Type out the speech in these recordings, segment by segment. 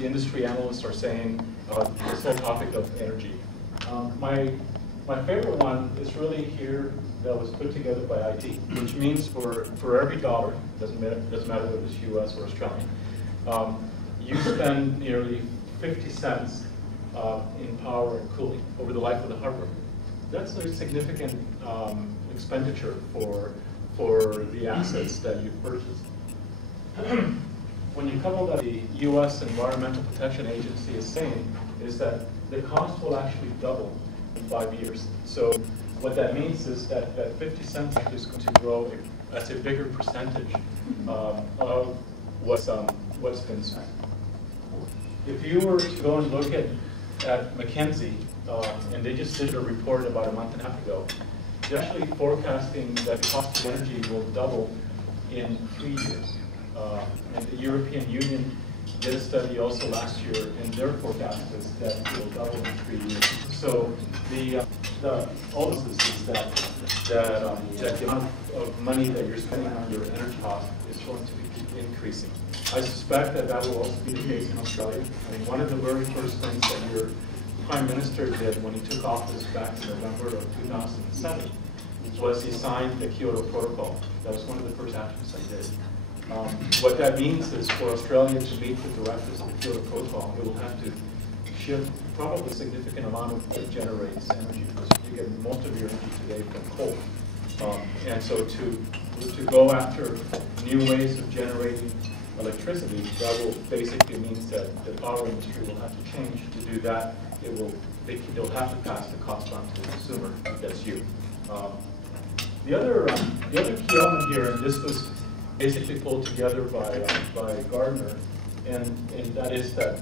The industry analysts are saying this whole topic of energy. My favorite one is really here that was put together by IT, which means for every dollar, doesn't matter whether it's US or Australian, you spend nearly 50 cents in power and cooling over the life of the hardware. That's a significant expenditure for the assets that you purchased. When you couple that, the U.S. Environmental Protection Agency is saying is that the cost will actually double in 5 years. So what that means is that 50 cents is going to grow as a bigger percentage of what's been spent. If you were to go and look at McKinsey, and they just did a report about a month and a half ago, they're actually forecasting that the cost of energy will double in 3 years. And the European Union did a study also last year, and their forecast is that it will double in 3 years. So all of this is that the amount of money that you're spending on your energy cost is going to be increasing. I suspect that will also be the case in Australia. I mean, one of the very first things that your Prime Minister did when he took office back in November of 2007 was he signed the Kyoto Protocol. That was one of the first actions he did. What that means is for Australia to meet the directives of the Kyoto Protocol, it will have to shift probably a significant amount of what generates energy, because you get most of your energy today from coal. And so to go after new ways of generating electricity, that will basically means that the power industry will have to change. To do that, they'll have to pass the cost on to the consumer. That's you. The other key element here, and this was basically pulled together by Gardner, and that is that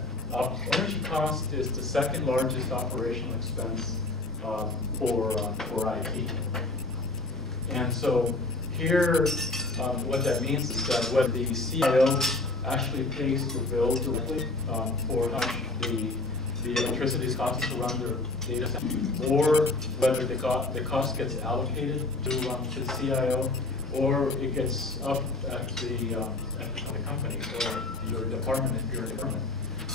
energy cost is the second largest operational expense for IT. And so here, what that means is that when the CIO actually pays the bill directly for how much the electricity costs to run their data center, or whether the cost gets allocated to the CIO, or it gets up at the company or your department if you're in a department,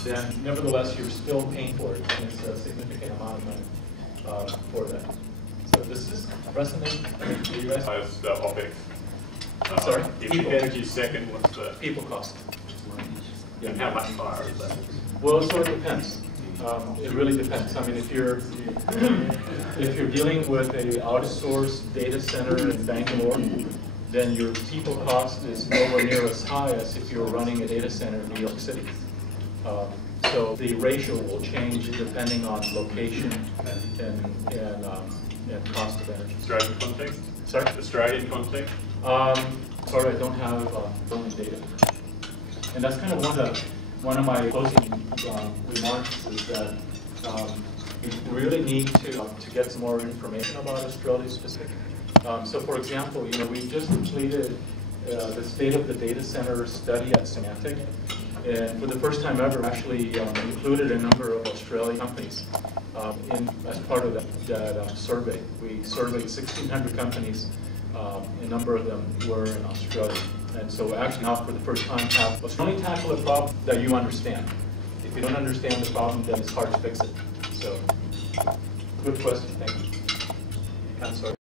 then nevertheless you're still paying for it, and it's a significant amount of money for that. So does this resonate with you guys? As the OPEX. Sorry? If the energy second, what's the people cost? Yeah, and how much higher is that? Well, so it depends. It really depends. I mean, if you're dealing with a outsourced data center in Bangalore, then your people cost is nowhere near as high as if you're running a data center in New York City. So the ratio will change depending on location and cost of energy. Australian context? Sorry? Australian context? Sorry, I don't have only data. And that's kind of one of my closing remarks is that we really need to get some more information about Australia specific. So for example, we just completed the state of the data center study at Symantec, and for the first time ever actually included a number of Australian companies as part of that survey. We surveyed 1,600 companies. A number of them were in Australia. And so actually now for the first time let's only tackle a problem that you understand. If you don't understand the problem, then it's hard to fix it. So good question, thank you. I'm sorry.